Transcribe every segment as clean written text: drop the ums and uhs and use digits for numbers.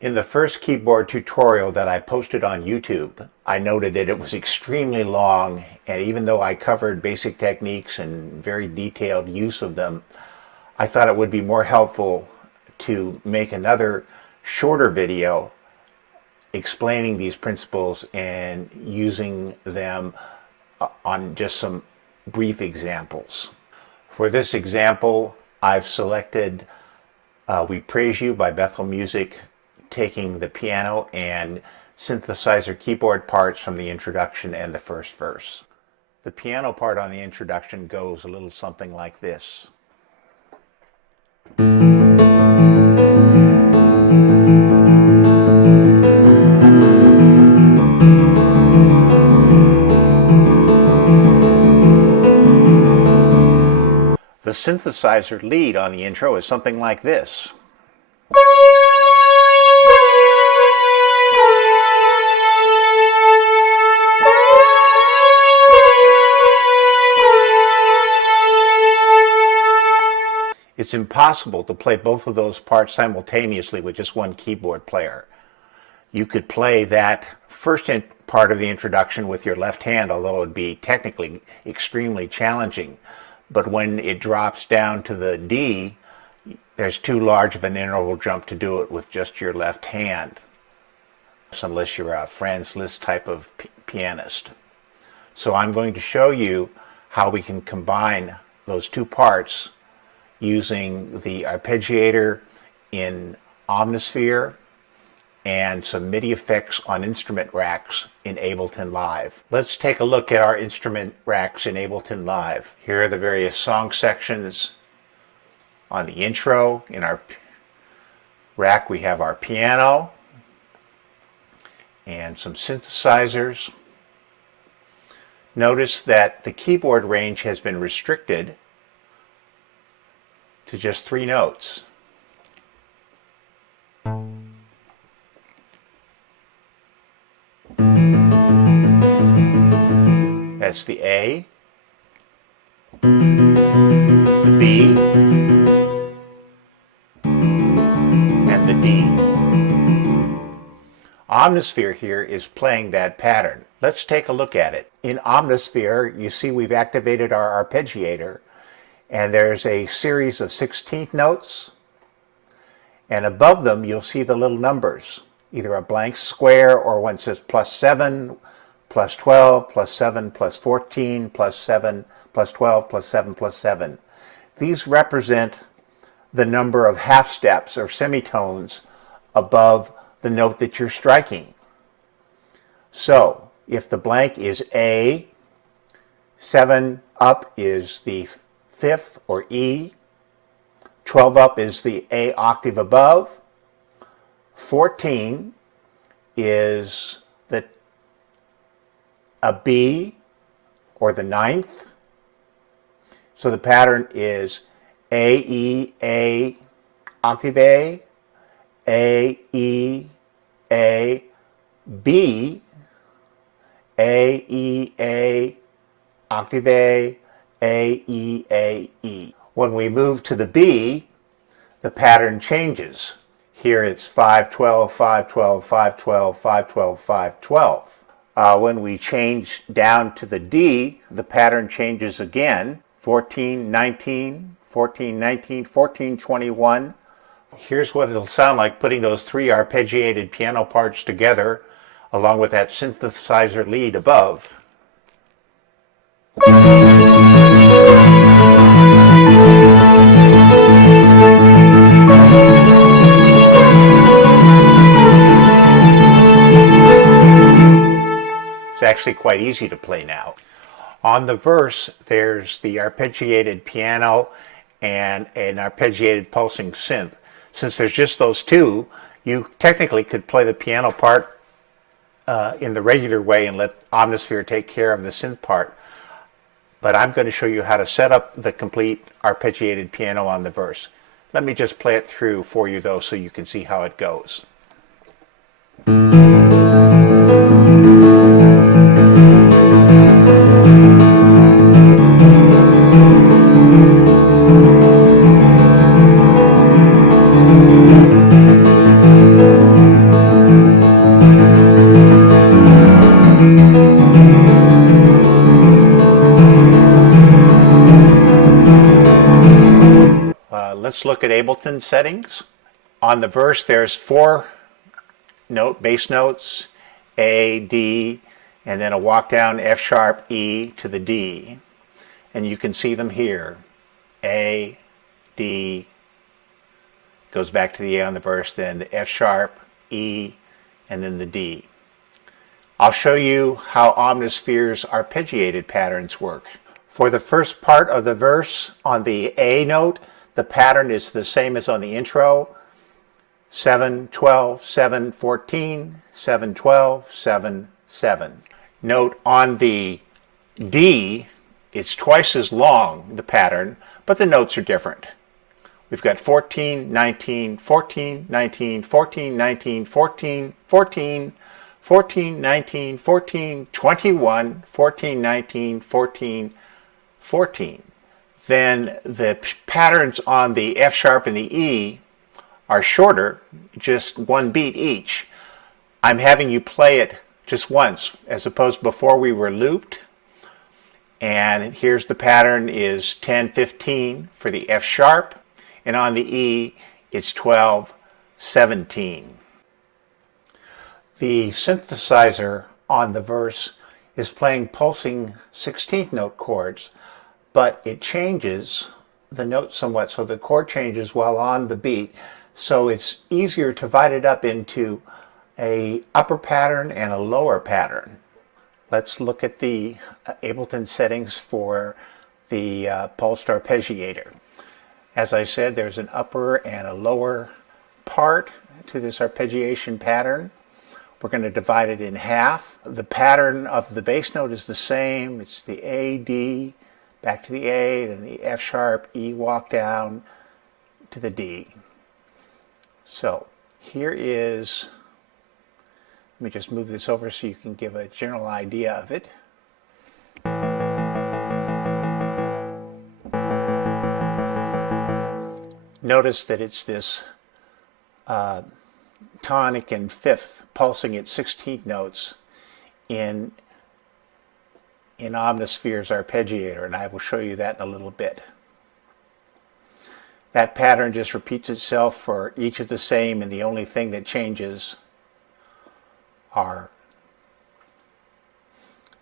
In the first keyboard tutorial that I posted on YouTube, I noted that it was extremely long, and even though I covered basic techniques and very detailed use of them, I thought it would be more helpful to make another shorter video explaining these principles and using them on just some brief examples. For this example, I've selected We Praise You by Bethel Music, taking the piano and synthesizer keyboard parts from the introduction and the first verse. The piano part on the introduction goes a little something like this. The synthesizer lead on the intro is something like this. It's impossible to play both of those parts simultaneously with just one keyboard player. You could play that first part of the introduction with your left hand, although it would be technically extremely challenging. But when it drops down to the D, there's too large of an interval jump to do it with just your left hand, unless you're a Franz Liszt type of pianist. So I'm going to show you how we can combine those two parts using the Arpeggiator in Omnisphere and some MIDI effects on instrument racks in Ableton Live. Let's take a look at our instrument racks in Ableton Live. Here are the various song sections. On the intro, in our rack, we have our piano and some synthesizers. Notice that the keyboard range has been restricted to just 3 notes. That's the A, the B, and the D. Omnisphere here is playing that pattern. Let's take a look at it. In Omnisphere, you see we've activated our arpeggiator, and there's a series of 16th notes, and above them you'll see the little numbers, either a blank square or one says +7, +12, +7, +14, +7, +12, +7, +7. These represent the number of half steps or semitones above the note that you're striking. So if the blank is A, 7 up is the 5th or E, 12 up is the A octave above, 14 is a B or the 9th. So the pattern is A, E, A, octave A, E, A, B, A, E, A, octave A, E, A, E. When we move to the B, the pattern changes. Here it's 5, 12, 5, 12, 5, 12, 5, 12, 5, 12. When we change down to the D, the pattern changes again. 14, 19, 14, 19, 14, 21. Here's what it'll sound like putting those 3 arpeggiated piano parts together along with that synthesizer lead above. It's actually quite easy to play now. On the verse, there's the arpeggiated piano and an arpeggiated pulsing synth. Since there's just those two, you technically could play the piano part in the regular way and let Omnisphere take care of the synth part. But I'm going to show you how to set up the complete arpeggiated piano on the verse. Let me just play it through for you though so you can see how it goes. Let's look at Ableton settings. On the verse, there's 4 bass notes, A, D, and then a walk down F sharp, E to the D. And you can see them here. A, D, goes back to the A on the verse, then the F sharp, E, and then the D. I'll show you how Omnisphere's arpeggiated patterns work. For the first part of the verse on the A note, the pattern is the same as on the intro. 7, 12, 7, 14, 7, 12, 7, 7. Note on the D, it's twice as long, the pattern, but the notes are different. We've got 14, 19, 14, 19, 14, 19, 14, 14, 14, 19, 14, 21, 14, 19, 14, 14. Then the patterns on the F sharp and the E are shorter, just 1 beat each. I'm having you play it just once, as opposed to before we were looped. And here's the pattern is 10, 15 for the F sharp, and on the E it's 12, 17. The synthesizer on the verse is playing pulsing 16th note chords, but it changes the notes somewhat, so the chord changes while on the beat. So it's easier to divide it up into a upper pattern and a lower pattern. Let's look at the Ableton settings for the pulsed arpeggiator. As I said, there's an upper and a lower part to this arpeggiation pattern. We're going to divide it in half. The pattern of the bass note is the same. It's the A, D, back to the A, then the F sharp, E walk down to the D. So here is, let me just move this over so you can give a general idea of it. Notice that it's this tonic and fifth pulsing at 16th notes in Omnisphere's Arpeggiator, and I will show you that in a little bit. That pattern just repeats itself for each of the same, and the only thing that changes are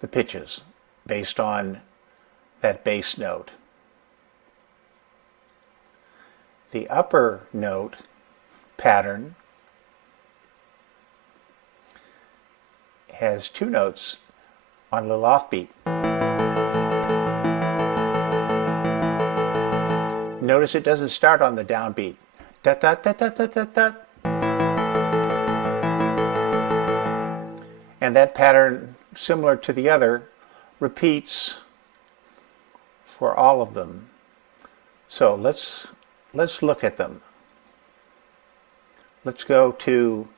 the pitches based on that bass note. The upper note pattern has 2 notes on a little offbeat. Notice it doesn't start on the downbeat. Da, da, da, da, da, da, da. And that pattern, similar to the other, repeats for all of them. So let's look at them. Let's go to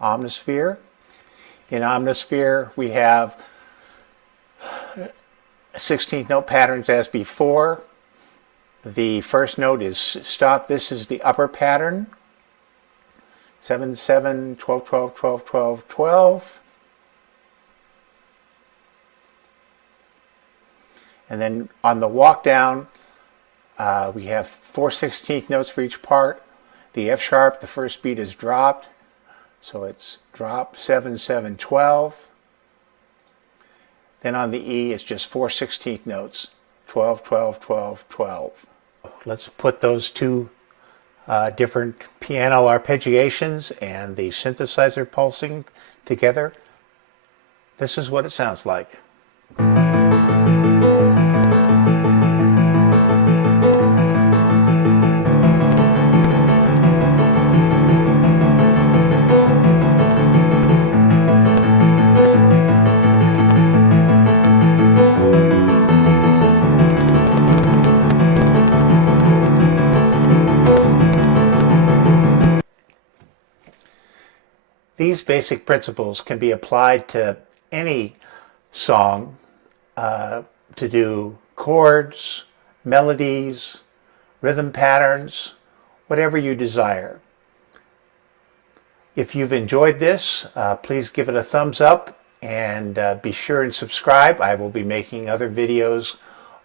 Omnisphere. In Omnisphere, we have 16th note patterns as before. The first note is stop. This is the upper pattern. 7, 7, 12, 12, 12, 12, 12. And then on the walk down, we have 4 16th notes for each part. The F sharp, the first beat is dropped. So it's drop, 7, 7, 12. Then on the E, it's just 4 16th notes, 12, 12, 12, 12. Let's put those 2 different piano arpeggiations and the synthesizer pulsing together. This is what it sounds like. These basic principles can be applied to any song to do chords, melodies, rhythm patterns, whatever you desire. If you've enjoyed this, please give it a thumbs up and be sure and subscribe. I will be making other videos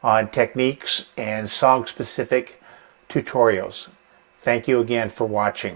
on techniques and song-specific tutorials. Thank you again for watching.